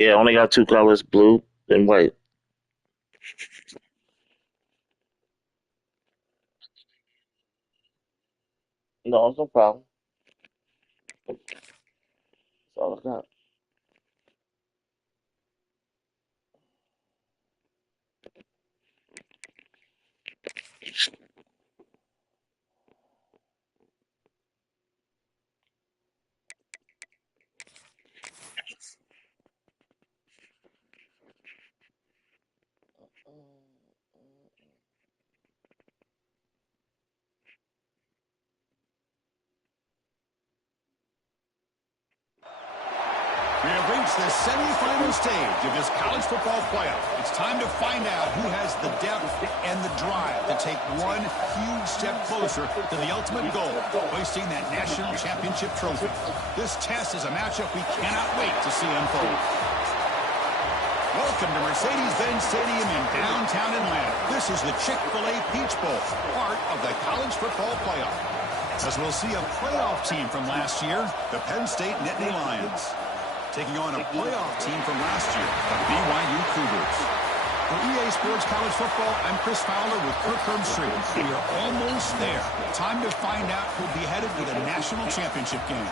Yeah, only got two colors, blue and white. No, it's no problem. That's all I got. We have reached the semifinal stage of this college football playoff. It's time to find out who has the depth and the drive to take one huge step closer to the ultimate goal, hoisting that national championship trophy. This test is a matchup we cannot wait to see unfold. Welcome to Mercedes-Benz Stadium in downtown Atlanta. This is the Chick-fil-A Peach Bowl, part of the college football playoff. As we'll see a playoff team from last year, the Penn State Nittany Lions, taking on a playoff team from last year, the BYU Cougars. For EA Sports College Football, I'm Chris Fowler with Kirk Herbstreit. We are almost there. Time to find out who'll be headed to the national championship game.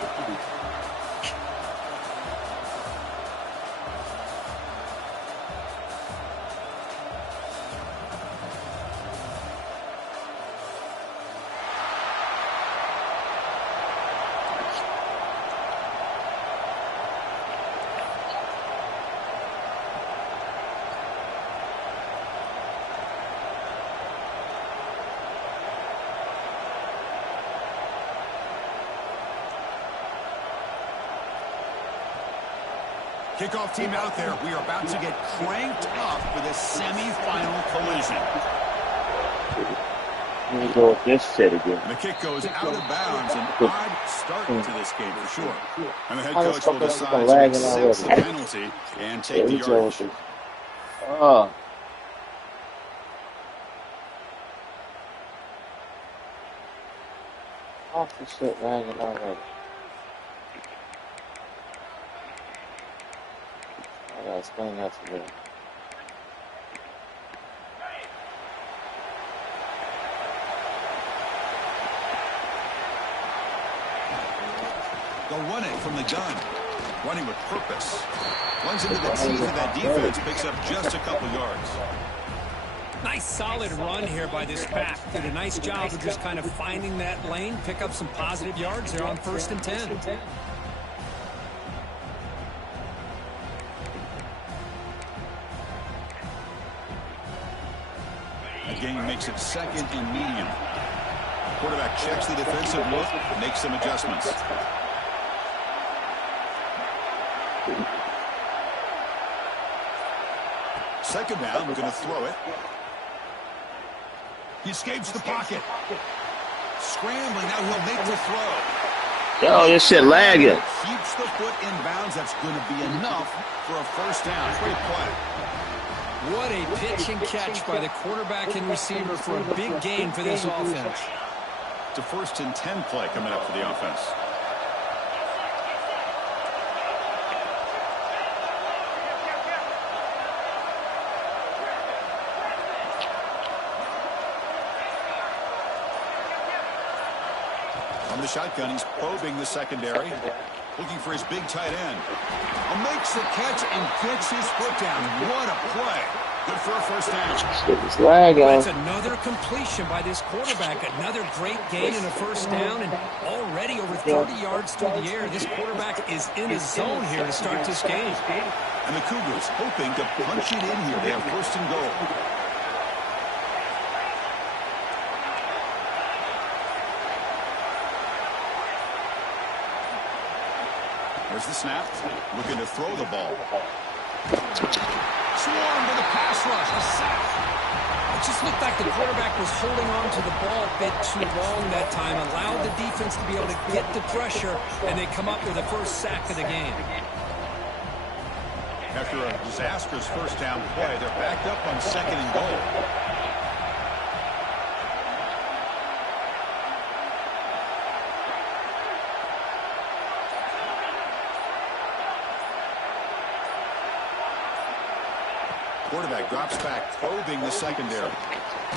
Kickoff team out there. We are about to get cranked up for this semifinal collision. Let me go with this set again. The kick goes out of bounds. An odd start to this game for sure. And the head coach will decide to accept the penalty and take the yardage. Oh. Off the shit lagging already. I gotta explain that to them. They'll run it from the gun. Running with purpose. Runs into the teeth of that defense. Picks up just a couple yards. Nice solid run here by this pack. Did a nice job of just kind of finding that lane. Pick up some positive yards there on 1st and 10. The game makes it 2nd and medium. Quarterback checks the defensive look, makes some adjustments. Second down, we're going to throw it. He escapes the pocket. Scrambling, now he'll make the throw. Yo, this shit lagging. Keeps the foot in bounds. That's going to be enough for a first down. Great play. What a pitch and catch by the quarterback and receiver for a big gain for this offense. It's a 1st and 10 play coming up for the offense. the shotgun, he's probing the secondary, looking for his big tight end. Makes the catch and gets his foot down. What a play. Good for a first down. That's another completion by this quarterback. Another great gain and a first down, and already over 30 yards through the air. This quarterback is in his zone here to start this game. And the Cougars hoping to punch it in here. They have first and goal. There's the snap. Looking to throw the ball. Swarm to the pass rush. A sack. It just looked like the quarterback was holding on to the ball a bit too long that time. Allowed the defense to be able to get the pressure, and they come up with the first sack of the game. After a disastrous first down play, they're backed up on second and goal. Quarterback drops back, probing the secondary.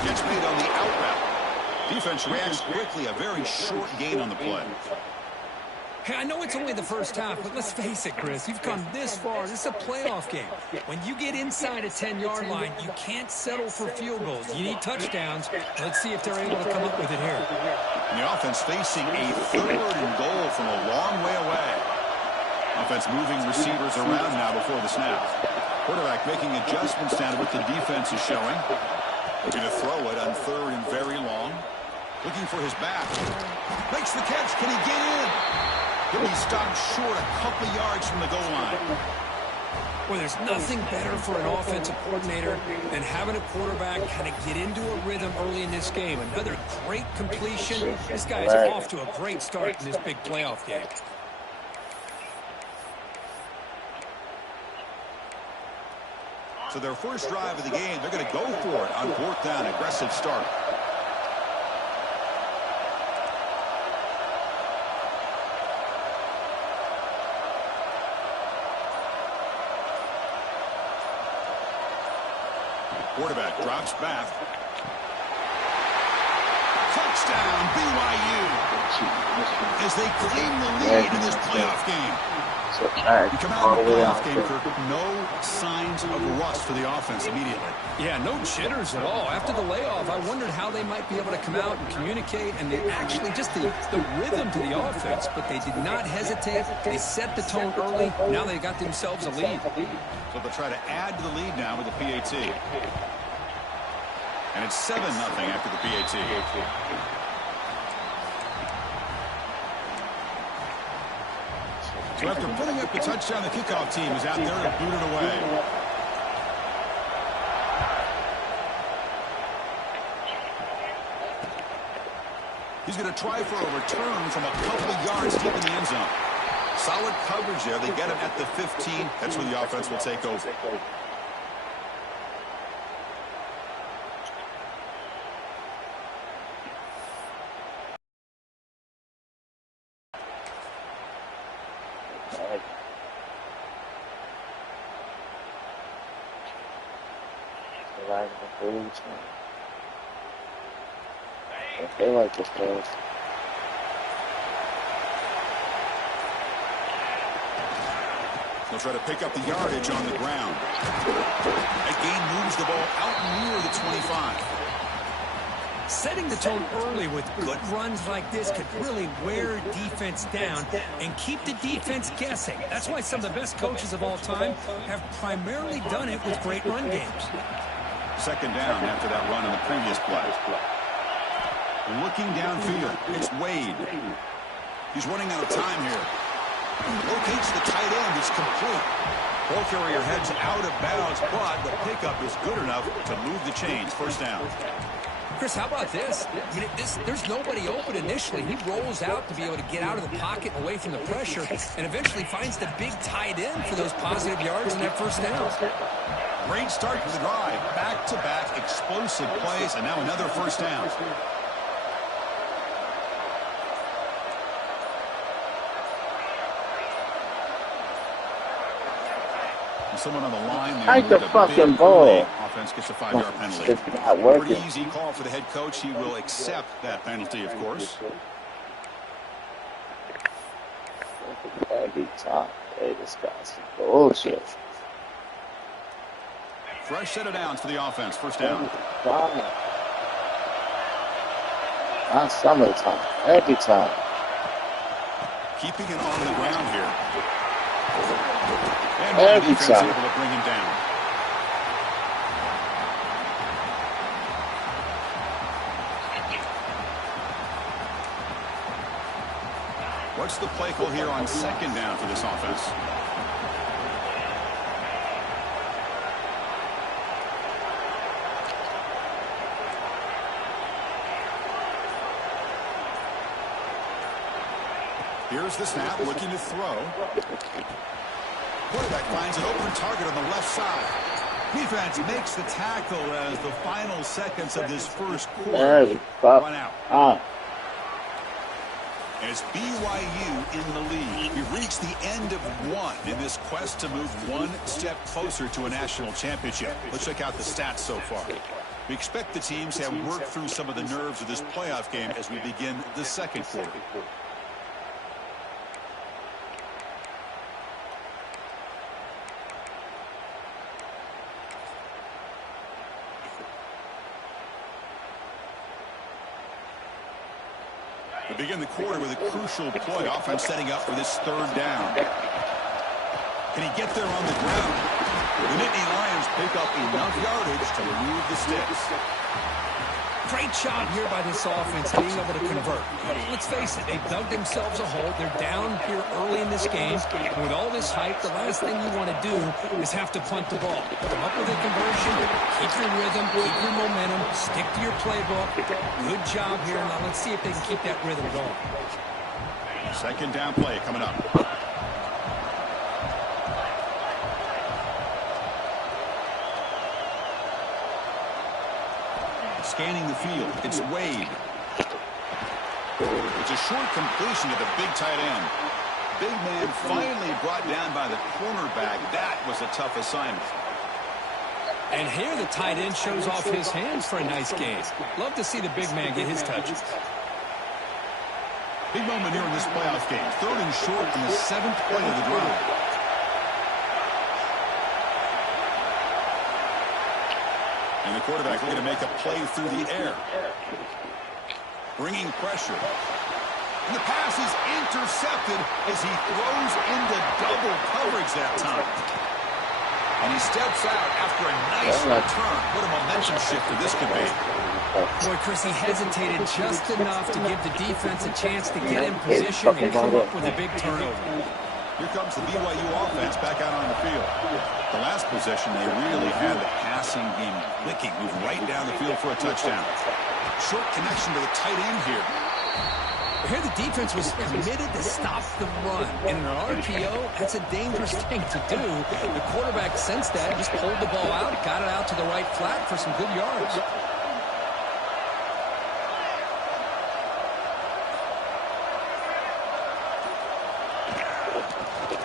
Gets made on the out route. Defense reacts quickly. A very short gain on the play. Hey, I know it's only the first half, but let's face it, Chris. You've come this far. This is a playoff game. When you get inside a 10-yard line, you can't settle for field goals. You need touchdowns. Let's see if they're able to come up with it here. And the offense facing a third and goal from a long way away. Offense moving receivers around now before the snap. Quarterback making adjustments down to what the defense is showing. Looking to throw it on third and very long. Looking for his back. Makes the catch. Can he get in? He'll be stopped short a couple yards from the goal line. Well, there's nothing better for an offensive coordinator than having a quarterback kind of get into a rhythm early in this game. Another great completion. This guy is off to a great start in this big playoff game. So their first drive of the game, they're going to go for it on fourth down. Aggressive start. Quarterback drops back. Touchdown, BYU. As they claim the lead in this playoff game. You come out of the playoff game, Kirk, no signs of rust for the offense immediately. Yeah, no jitters at all. After the layoff, I wondered how they might be able to come out and communicate, and they actually just the rhythm to the offense, but they did not hesitate. They set the tone early. Now they got themselves a lead. So they'll try to add to the lead now with the PAT. And it's 7-0 after the PAT. So after putting up the touchdown, the kickoff team is out there to boot it away. He's going to try for a return from a couple of yards deep in the end zone. Solid coverage there. They get him at the 15. That's where the offense will take over. They like this place. They'll try to pick up the yardage on the ground. That gain moves the ball out near the 25. Setting the tone early with good runs like this could really wear defense down and keep the defense guessing. That's why some of the best coaches of all time have primarily done it with great run games. Second down after that run in the previous play. Looking downfield, it's Wade. He's running out of time here. Locates the tight end. It's complete. Ball carrier heads out of bounds, but the pickup is good enough to move the chains. First down. Chris, how about this? I mean, there's nobody open initially. He rolls out to be able to get out of the pocket and away from the pressure, and eventually finds the big tight end for those positive yards in that first down. Great start to the drive. Back-to-back explosive plays, and now another first down. Someone on the line there. Like the fucking ball. Offense gets a 5-yard penalty. It's not working. Pretty easy call for the head coach. He will accept that penalty, of course. Every time. Hey, this guy's some bullshit. Fresh set of downs for the offense. First down. Not some of the time. Every time. Keeping it on the ground here. And Every the defense time. able to bring him down. What's the play call here on second down for this offense? Here's the snap, looking to throw. Quarterback finds an open target on the left side. Defense makes the tackle as the final seconds of this first quarter run out. As BYU in the lead, we've reached the end of one in this quest to move one step closer to a national championship. Let's check out the stats so far. We expect the teams to have worked through some of the nerves of this playoff game as we begin the second quarter. We begin the quarter with a crucial play. Offense setting up for this third down. Can he get there on the ground? The Nittany Lions pick up enough yardage to remove the sticks. Great job here by this offense being able to convert. Let's face it, they've dug themselves a hole. They're down here early in this game. And with all this hype, the last thing you want to do is have to punt the ball. Come up with a conversion, keep your rhythm, keep your momentum, stick to your playbook. Good job here. Now let's see if they can keep that rhythm going. Second down play coming up. Scanning the field, it's Wade. It's a short completion to the big tight end. Big man finally brought down by the cornerback. That was a tough assignment. And here the tight end shows off his hands for a nice game. Love to see the big man get his touches. Big moment here in this playoff game. Third and short on the 7th play of the drive. And the quarterback looking to make a play through the air. Bringing pressure. And the pass is intercepted as he throws into double coverage that time. And he steps out after a nice return. What a momentum shifter this could be. Boy, Chris, he hesitated just enough to give the defense a chance to get in position and come up with a big turnover. Here comes the BYU offense back out on the field. The last possession, they really had the passing game clicking. Moved right down the field for a touchdown. Short connection to the tight end here. Here the defense was committed to stop the run. And in an RPO, that's a dangerous thing to do. The quarterback sensed that, just pulled the ball out, got it out to the right flat for some good yards.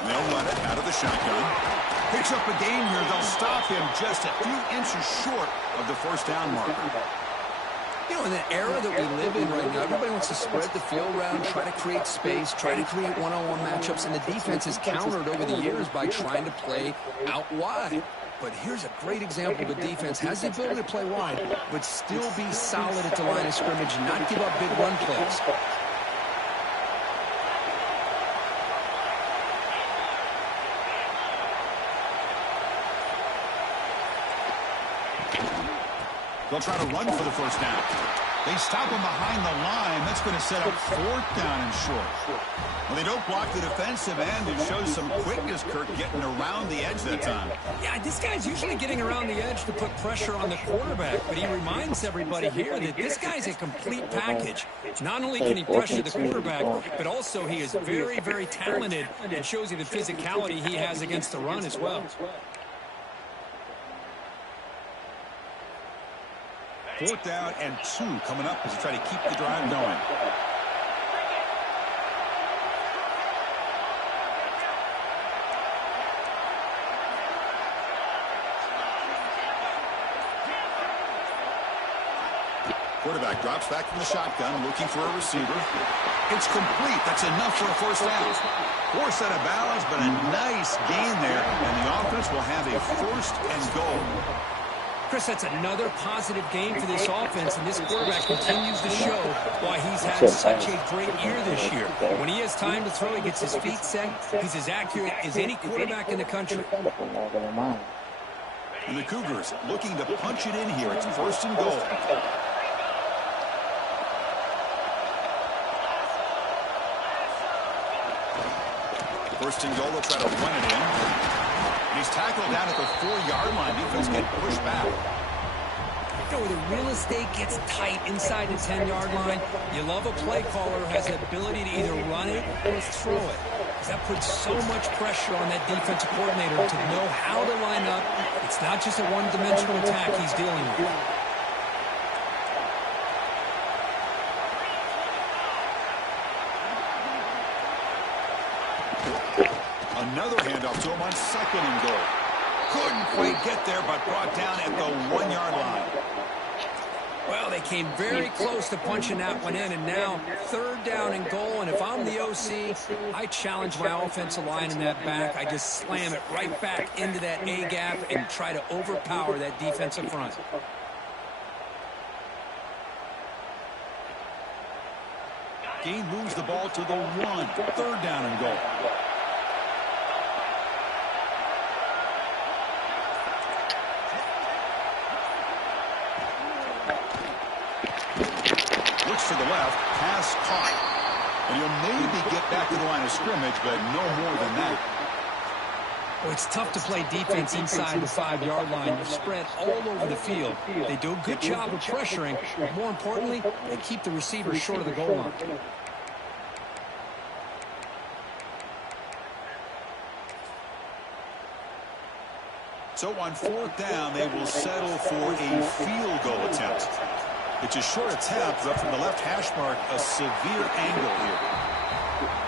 They'll run it out of the shotgun. Picks up a gain here. They'll stop him just a few inches short of the first down marker. You know, in the era that we live in right now, everybody wants to spread the field around, try to create space, try to create one-on-one matchups, and the defense has countered over the years by trying to play out wide. But here's a great example of a defense has the ability to play wide, but still be solid at the line of scrimmage, not give up big run plays. They'll try to run for the first down. They stop him behind the line. That's going to set up fourth down and short. Well, they don't block the defensive end. It shows some quickness, Kirk, getting around the edge that time. Yeah, this guy's usually getting around the edge to put pressure on the quarterback, but he reminds everybody here that this guy's a complete package. Not only can he pressure the quarterback, but also he is very, very talented. It shows you the physicality he has against the run as well. Fourth down and 2 coming up as they try to keep the drive going. Quarterback drops back from the shotgun, looking for a receiver. It's complete. That's enough for a first down. Forced out of bounds, but a nice gain there, and the offense will have a first and goal. Chris, that's another positive game for this offense, and this quarterback continues to show why he's had such a great year this year. When he has time to throw, he gets his feet set. He's as accurate as any quarterback in the country. And the Cougars looking to punch it in here. It's first and goal. First and goal, they'll try to run it in. And he's tackled down at the 4-yard line. Defense getting pushed back. You know, where the real estate gets tight inside the 10-yard line, you love a play caller who has the ability to either run it or throw it. Because that puts so much pressure on that defensive coordinator to know how to line up. It's not just a one-dimensional attack he's dealing with. Another handoff to him on second and goal. Couldn't quite get there, but brought down at the 1-yard line. Well, they came very close to punching that one in, and now third down and goal. And if I'm the OC, I challenge my offensive line in that back. I just slam it right back into that A-gap and try to overpower that defensive front. Gain moves the ball to the 1. Third down and goal. To the left, pass caught. And he'll maybe get back to the line of scrimmage, but no more than that. Well, it's tough to play defense inside the 5-yard line. You're spread all over the field. They do a good job of pressuring, but more importantly, they keep the receiver short of the goal line. So on fourth down, they will settle for a field goal attempt. It's a short attempt, but from the left hash mark, a severe angle here.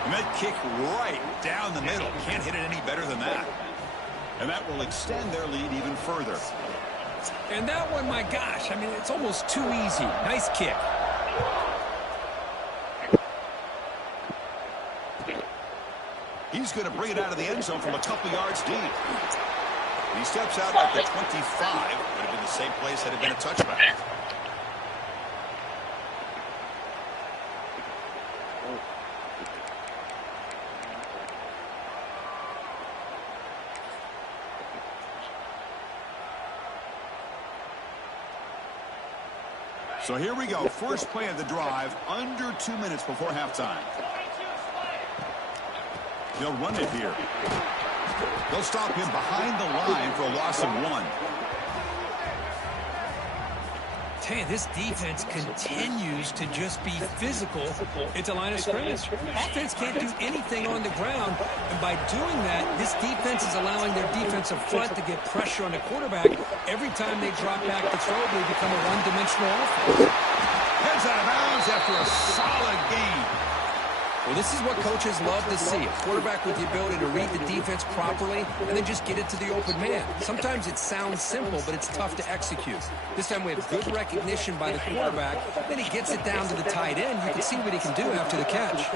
Met kick right down the middle. Can't hit it any better than that. And that will extend their lead even further. And that one, my gosh, I mean, it's almost too easy. Nice kick. He's going to bring it out of the end zone from a couple yards deep. He steps out at the 25. Would have been the same place had it been a touchback. So here we go. First play of the drive, under 2 minutes before halftime. They'll run it here. They'll stop him behind the line for a loss of 1. Tell you, this defense continues to just be physical at the line of scrimmage. Offense can't do anything on the ground, and by doing that, this defense is allowing their defensive front to get pressure on the quarterback. Every time they drop back to throw, they become a one-dimensional offense. Heads out of bounds after a solid game. Well, this is what coaches love to see. A quarterback with the ability to read the defense properly and then just get it to the open man. Sometimes it sounds simple, but it's tough to execute. This time we have good recognition by the quarterback. Then he gets it down to the tight end. You can see what he can do after the catch.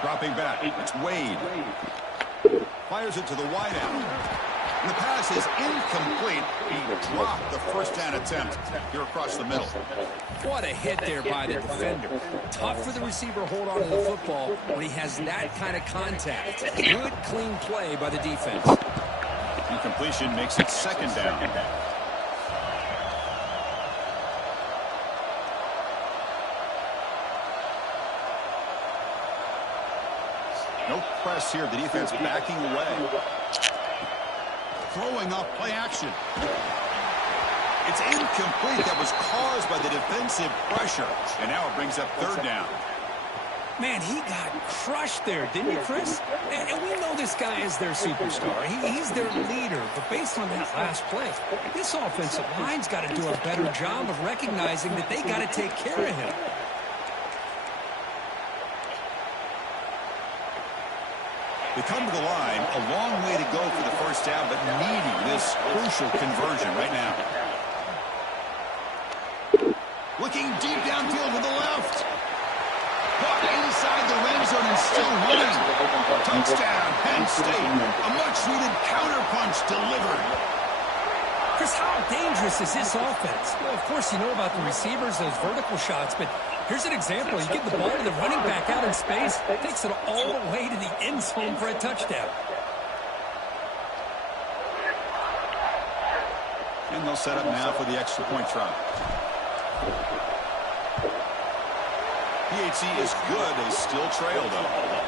Dropping back. It's Wade. Fires it to the wideout. And the pass is incomplete. He dropped the first down attempt here across the middle. What a hit there by the defender. Tough for the receiver to hold on to the football when he has that kind of contact. Good, clean play by the defense. Incompletion makes it second down. No press here. The defense backing away. Throwing off play action. It's incomplete. That was caused by the defensive pressure. And now it brings up third down. Man, he got crushed there, didn't he, Chris? And we know this guy is their superstar. He's their leader. But based on that last play, this offensive line's got to do a better job of recognizing that they got to take care of him. They come to the line, a long way to go for the first down, but needing this crucial conversion right now. Looking deep downfield to the left. Caught inside the red zone and still running. Touchdown, Penn State. A much-needed counterpunch delivered. Chris, how dangerous is this offense? Well, of course, you know about the receivers, those vertical shots, but here's an example. You give the ball to the running back out in space, takes it all the way to the end zone for a touchdown. And they'll set up now for the extra point try. PHC is good. They still trail, though.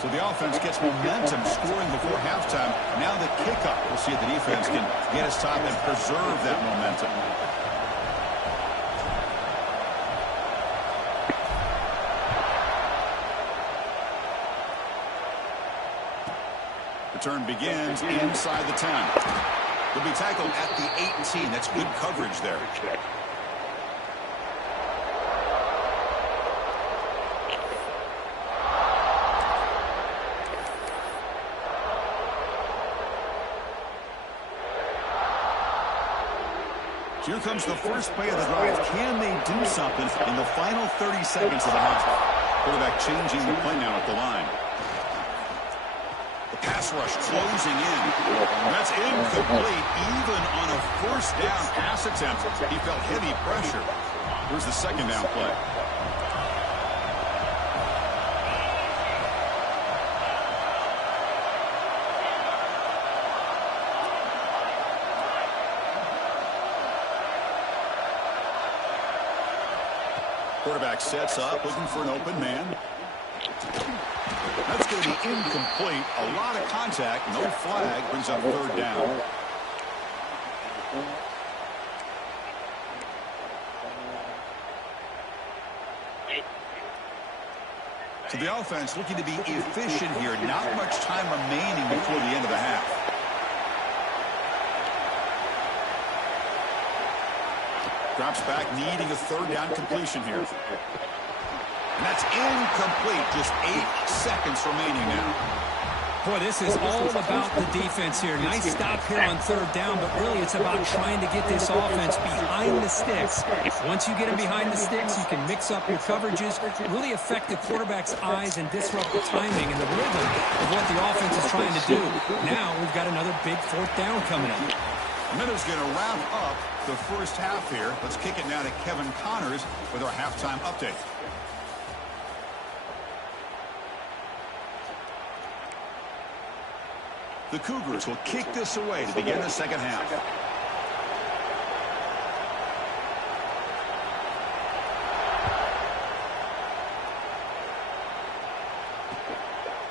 So the offense gets momentum scoring before halftime. Now the kickoff. We'll see if the defense can get us top and preserve that momentum. Return begins inside the 10. He'll be tackled at the 18. That's good coverage there. Here comes the first play of the drive. Can they do something in the final 30 seconds of the half? Quarterback changing the play now at the line. The pass rush closing in. That's incomplete. Even on a first down pass attempt, he felt heavy pressure. Here's the second down play. Quarterback sets up, looking for an open man. That's going to be incomplete. A lot of contact, no flag, brings up third down. So the offense looking to be efficient here. Not much time remaining before the end of the half. Drops back, needing a third down completion here. And that's incomplete. Just 8 seconds remaining now. Boy, this is all about the defense here. Nice stop here on third down, but really it's about trying to get this offense behind the sticks. Once you get them behind the sticks, you can mix up your coverages, really affect the quarterback's eyes and disrupt the timing and the rhythm of what the offense is trying to do. Now we've got another big fourth down coming up. Minuta's going to wrap up the first half here. Let's kick it now to Kevin Connors with our halftime update. The Cougars will kick this away to begin the second half.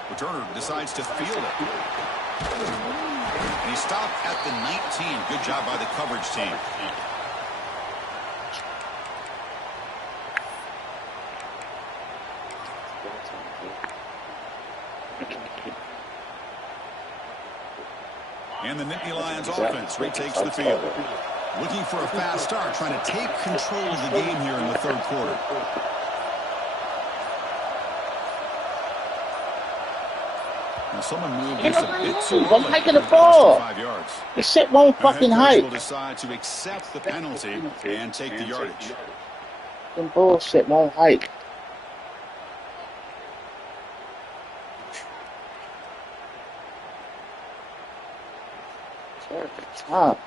Returner decides to field it. And he stopped at the 19. Good job by the coverage team. And the Nittany Lions offense retakes the field. Looking for a fast start, trying to take control of the game here in the third quarter. Now someone moved just a bit too early. I'm hiking the ball. 5 yards. This shit won't fucking hike. Will decide to accept the penalty and take the yardage. Some bullshit won't hike. Top.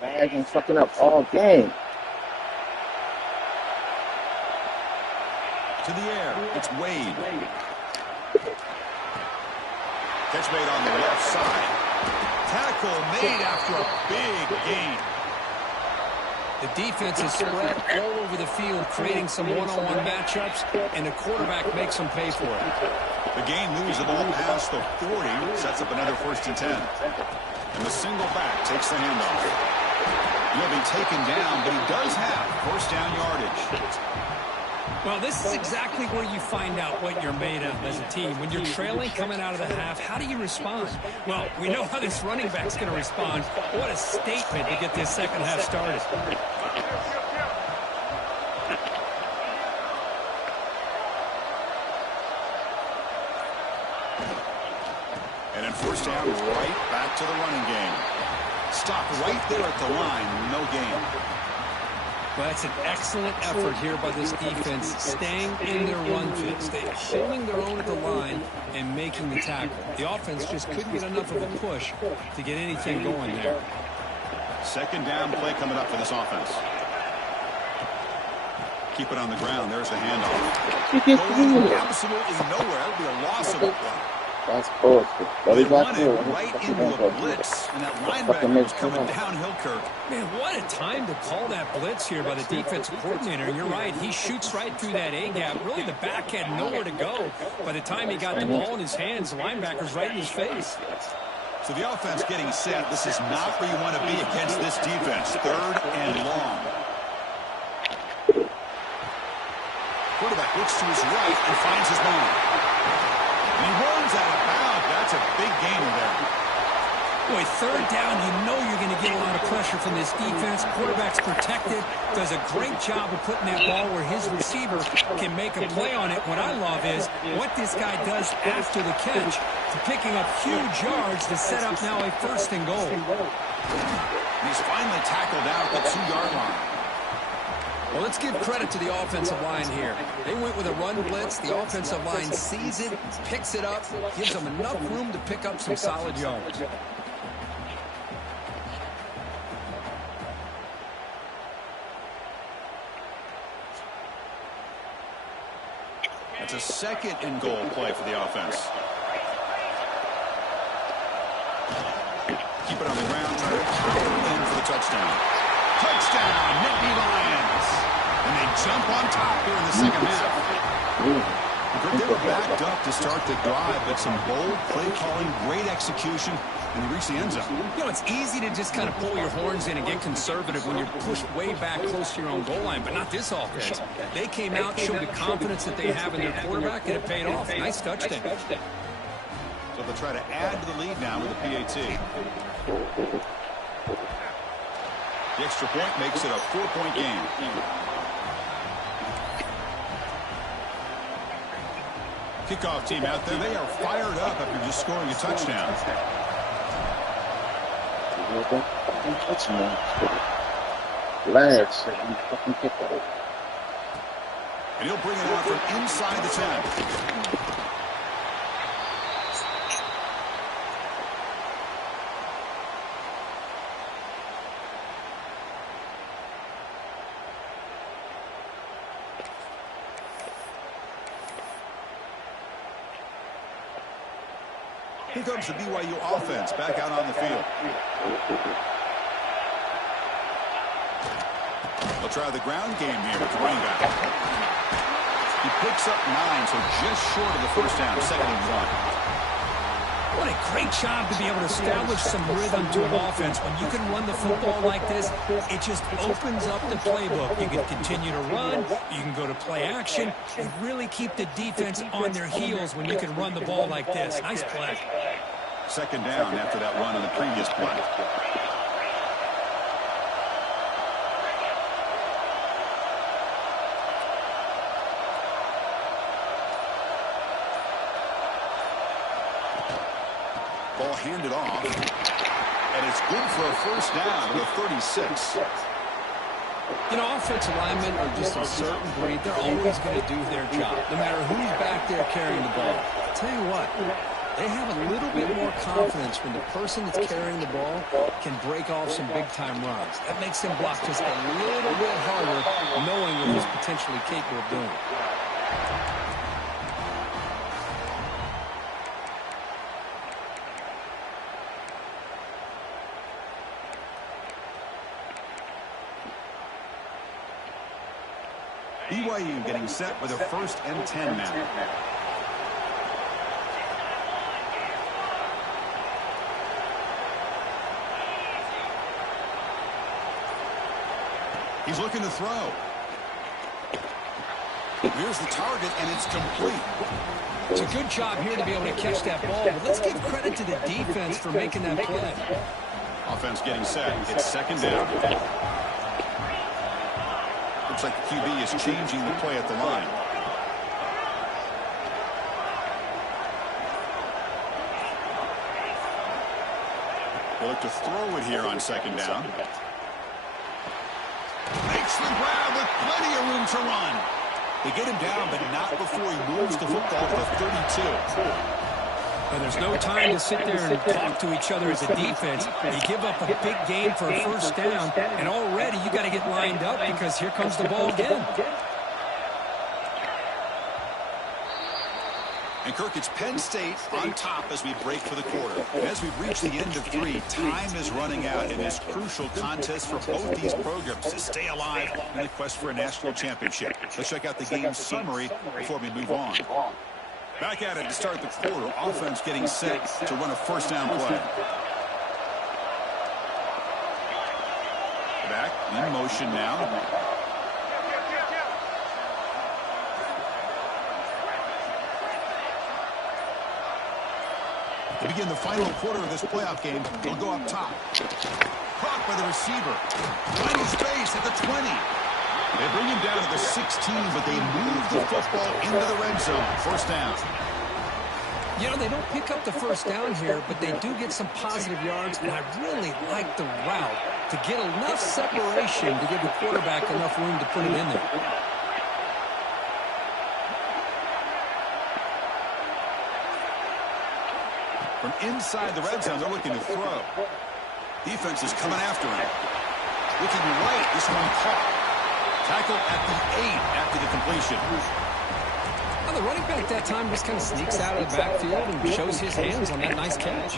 Bag and fucking up all game. To the air, it's Wade. Catch made on the left side. Tackle made after a big gain. The defense is spread all over the field, creating some one-on-one matchups, and the quarterback makes them pay for it. The gain moves the ball past the 40, sets up another 1st and 10. And the single back takes the handoff. He'll be taken down, but he does have first down yardage. Well, this is exactly where you find out what you're made of as a team. When you're trailing coming out of the half, how do you respond? Well, we know how this running back's going to respond. What a statement to get this second half started. And in first down, right back to the running game. Stop right there at the line, no gain. Well, that's an excellent effort here by this defense, staying in their run fit, holding their own at the line and making the tackle. The offense just couldn't get enough of a push to get anything going there. Second down play coming up for this offense. Keep it on the ground. There's the handoff. Going absolutely nowhere. That would be a loss of a play. That's bullshit. They run it right into a blitz, and that linebacker was coming downhill, Kirk. Man, what a time to call that blitz here by the defensive coordinator. You're right. He shoots right through that A-gap. Really, the back had nowhere to go. By the time he got the ball in his hands, the linebacker's right in his face. So the offense getting set. This is not where you want to be against this defense. Third and long. Quarterback looks to his right and finds his man. And he runs out of bounds. That's a big gainer there. Boy, third down, you know you're going to get a lot of pressure from this defense. Quarterback's protected, does a great job of putting that ball where his receiver can make a play on it. What I love is what this guy does after the catch to picking up huge yards to set up now a first and goal. He's finally tackled out at the 2-yard line. Well, let's give credit to the offensive line here. They went with a run blitz. The offensive line sees it, picks it up, gives them enough room to pick up some solid yards. It's a second and goal play for the offense. Keep it on the ground, try to power in for the touchdown. Touchdown, Nittany Lions. And they jump on top here in the second half. They were backed up to start the drive, but some bold play calling, great execution, and they reach the end zone. You know, it's easy to just kind of pull your horns in and get conservative when you're pushed way back close to your own goal line, but not this offense. They came out, showed the confidence that they have in their quarterback, and it paid off. Nice touchdown. So they'll try to add to the lead now with the PAT. The extra point makes it a 4-point game. Kickoff team out there. They are fired up after just scoring a touchdown. And he'll bring it out from inside the 10. Here comes the BYU offense back out on the field. They'll try the ground game here with the running back. He picks up 9, so just short of the first down, 2nd and 1. What a great job to be able to establish some rhythm to an offense. When you can run the football like this, it just opens up the playbook. You can continue to run. You can go to play action. And really keep the defense on their heels when you can run the ball like this. Nice play. 2nd down after that run on the previous play. Ball handed off, and it's good for a first down to the 36. You know, offensive linemen are just a certain breed. They're always going to do their job, no matter who's back there carrying the ball. I'll tell you what, they have a little bit more confidence when the person that's carrying the ball can break off some big-time runs. That makes them block just a little bit harder, knowing what he's potentially capable of doing. BYU getting set with a 1st and 10 now. He's looking to throw. Here's the target, and it's complete. It's a good job here to be able to catch that ball, but let's give credit to the defense for making that play. Offense getting set. It's second down. Looks like the QB is changing the play at the line. They look to throw it here on second down. Makes the grab with plenty of room to run. They get him down, but not before he moves the football to the 32. Well, there's no time to sit there and talk to each other as a defense. You give up a big gain for a first down, and already you got to get lined up because here comes the ball again. And Kirk, it's Penn State on top as we break for the quarter. As we've reached the end of 3, time is running out in this crucial contest for both these programs to stay alive in the quest for a national championship. Let's check out the game summary before we move on. Back at it to start the quarter. Offense getting set to run a first down play. Back in motion now. To begin the final quarter of this playoff game, they'll go up top. Caught by the receiver. Finding space at the 20. They bring him down to the 16, but they move the football into the red zone. First down. You know, they don't pick up the first down here, but they do get some positive yards, and I really like the route to get enough separation to give the quarterback enough room to put it in there. From inside the red zone, they're looking to throw. Defense is coming after him. Looking right, this one caught. Tackled at the 8 after the completion. Well, the running back that time just kind of sneaks out of the backfield and shows his hands on that nice catch.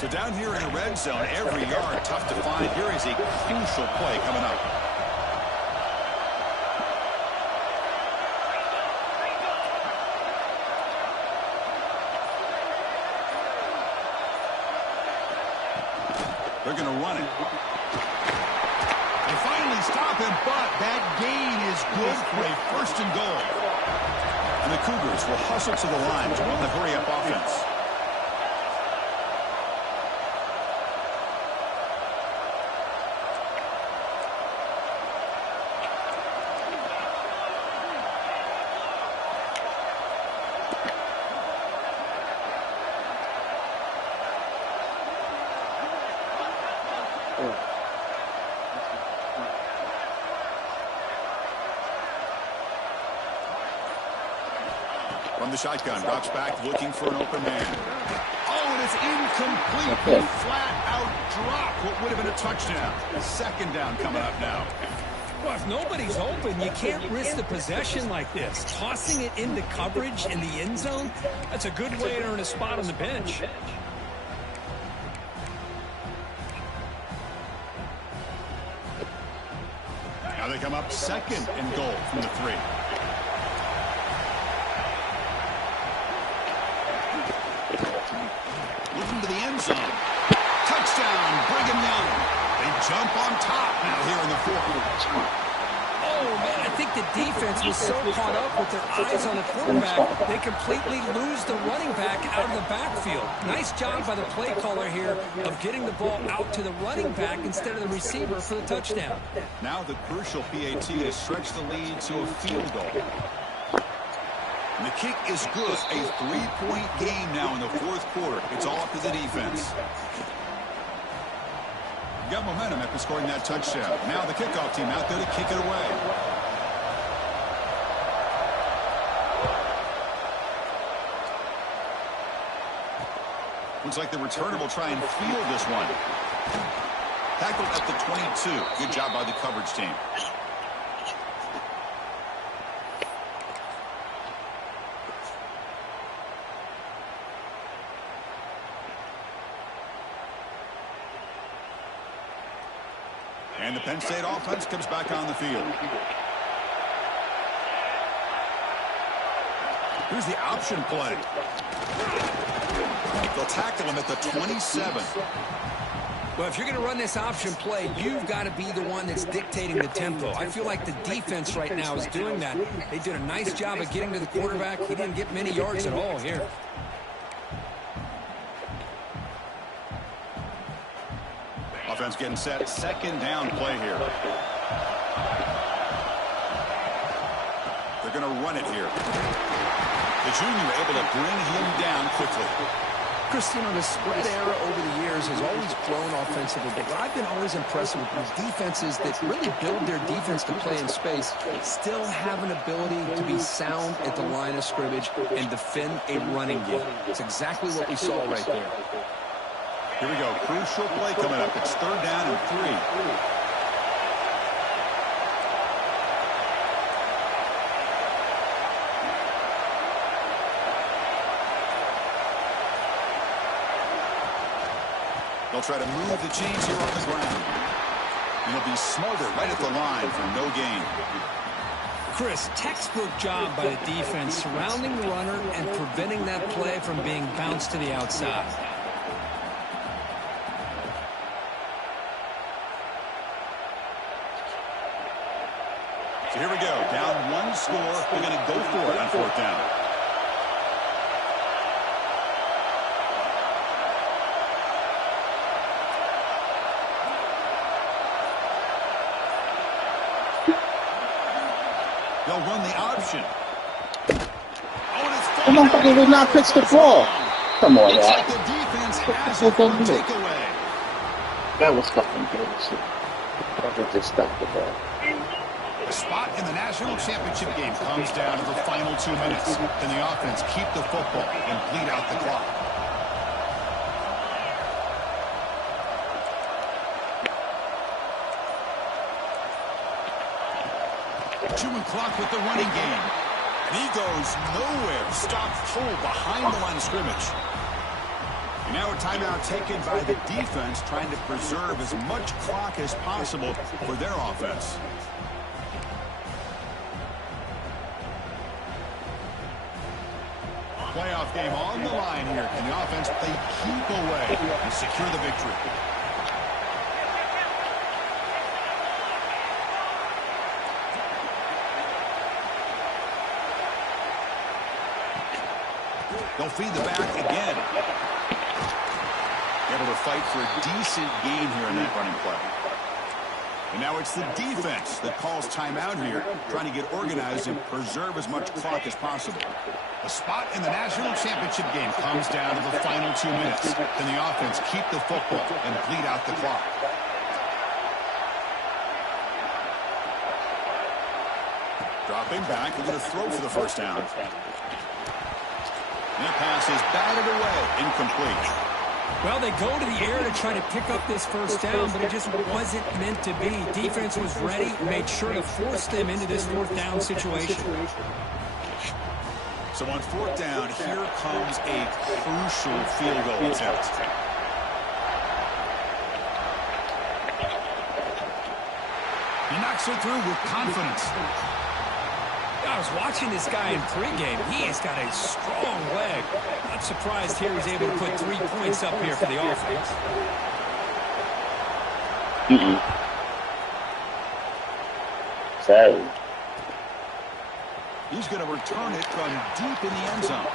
So down here in the red zone, every yard tough to find. Here is a crucial play coming up. They're going to run it. They finally stop him, but that gain is good for a first and goal. And the Cougars will hustle to the line to run the hurry-up offense. From the shotgun, drops back, looking for an open man. Oh, and it's incomplete. A flat-out drop. What would have been a touchdown. Second down coming up now. Well, if nobody's open, you can't risk the possession like this. Tossing it into coverage in the end zone, that's a good way to earn a spot on the bench. Now they come up second and goal from the 3. Looking to the end zone. Touchdown, Brigham Young. They jump on top now here in the 4th. Oh, man, I think the defense was so caught up with their eyes on the quarterback, they completely lose the running back out of the backfield. Nice job by the play caller here of getting the ball out to the running back instead of the receiver for the touchdown. Now the crucial PAT to stretch the lead to a field goal. And the kick is good. A 3-point game now in the 4th quarter. It's all up to the defense. Got momentum after scoring that touchdown. Now the kickoff team out there to kick it away. Looks like the returner will try and field this one. Tackled at the 22. Good job by the coverage team. And the Penn State offense comes back on the field. Here's the option play. They'll tackle him at the 27. Well, if you're going to run this option play, you've got to be the one that's dictating the tempo. I feel like the defense right now is doing that. They did a nice job of getting to the quarterback. He didn't get many yards at all here. Offense getting set. Second down play here. They're going to run it here. The junior able to bring him down quickly. Chris, you know, the spread era over the years has always grown offensively, but what I've been always impressed with defenses that really build their defense to play in space still have an ability to be sound at the line of scrimmage and defend a running game. It's exactly what we saw right there. Here we go. Crucial play coming up. It's third down and 3. They'll try to move the chains here on the ground. And they'll be smarter right at the line for no gain. Chris, textbook job by the defense surrounding the runner and preventing that play from being bounced to the outside. So here we go. Down 1 score. They're going to go for it on fourth down. They'll run the option. Oh, and it's The motherfucker did not pitch the ball. Come on, looks man. like the defense has it for a takeaway. That was fucking bullshit. I just stopped the ball. A spot in the national championship game comes down to the final 2 minutes. Can the offense keep the football and bleed out the clock? Chewing clock with the running game. And he goes nowhere. Stopped cold behind the line of scrimmage. And now a timeout taken by the defense, trying to preserve as much clock as possible for their offense. Playoff game on the line here. Can the offense play keep away and secure the victory? They'll feed the back again. Able to fight for a decent gain here in that running play. And now it's the defense that calls timeout here, trying to get organized and preserve as much clock as possible. A spot in the national championship game comes down to the final 2 minutes. Can the offense keep the football and bleed out the clock? Dropping back, we're going to throw for the first down. And that pass is batted away, incomplete. Well, they go to the air to try to pick up this first down, but it just wasn't meant to be. Defense was ready, made sure to force them into this fourth down situation. So on fourth down, here comes a crucial field goal attempt. He knocks it through with confidence. I was watching this guy in pregame. He has got a strong leg. Not surprised here he's able to put 3 points up here for the offense. Sorry. He's going to return it from deep in the end zone.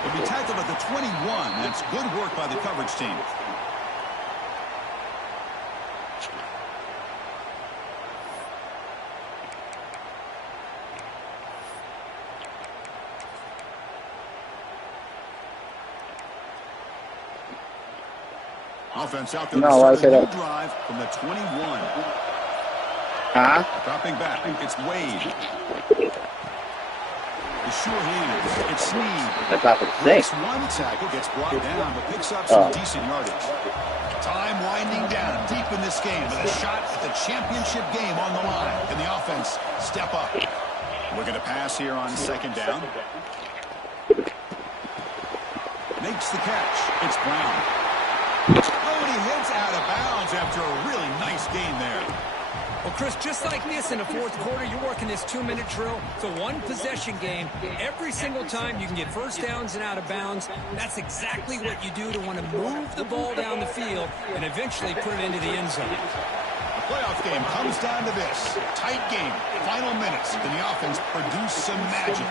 He'll be tackled at the 21. That's good work by the coverage team. Offense out there to start a new drive from the 21. Dropping back, it's Wade. The sure hand, it's Snead. Breaks one tackle, gets brought down, but picks up some decent yardage. Time winding down deep in this game with a shot at the championship game on the line. Can the offense step up? Looking to pass here on second down. Makes the catch. It's Brown. Oh, and he heads out of bounds after a really nice game there. Well, Chris, just like this in the fourth quarter, you're working this 2-minute drill. It's a one-possession game. Every single time you can get first downs and out of bounds. That's exactly what you do to want to move the ball down the field and eventually put it into the end zone. The playoff game comes down to this. Tight game. Final minutes. Can the offense produce some magic?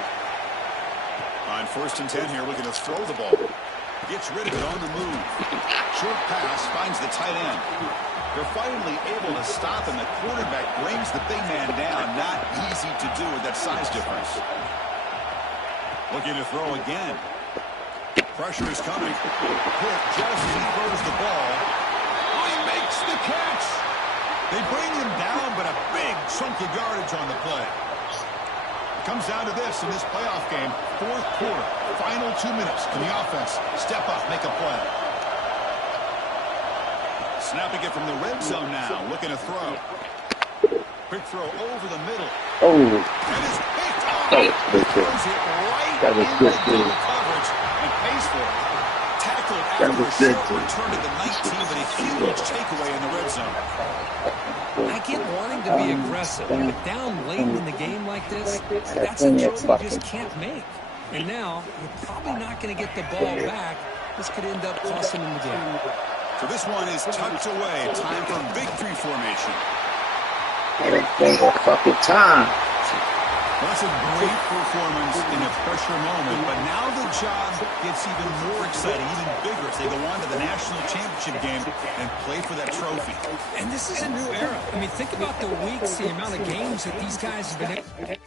On 1st and 10 here, looking to throw the ball. Gets rid of it on the move. Short pass finds the tight end. They're finally able to stop, and the quarterback brings the big man down. Not easy to do with that size difference. Looking to throw again. Pressure is coming. Pitt just as he throws the ball. Oh, he makes the catch. They bring him down, but a big chunk of yardage on the play. It comes down to this in this playoff game. 4th quarter, final 2 minutes. Can the offense step up, make a play? Snapping it from the red zone now, looking to throw. Quick throw over the middle. Oh, And it's picked off. that was good. Throws it right That was into good, the too. coverage and pays for it. Tackled That after was a good, short too. return to the 19, but a huge takeaway in the red zone. I get wanting to be aggressive, but down late in the game like this, that's a plenty throw of you just fucking- can't make. And now, you're probably not going to get the ball back. This could end up costing him the game. So this one is tucked away. Time for victory formation. Everything a fucking time. Well, that's a great performance in a pressure moment, but now the job gets even more exciting, even bigger as they go on to the national championship game and play for that trophy. And this is a new era. I mean, think about the weeks, the amount of games that these guys have been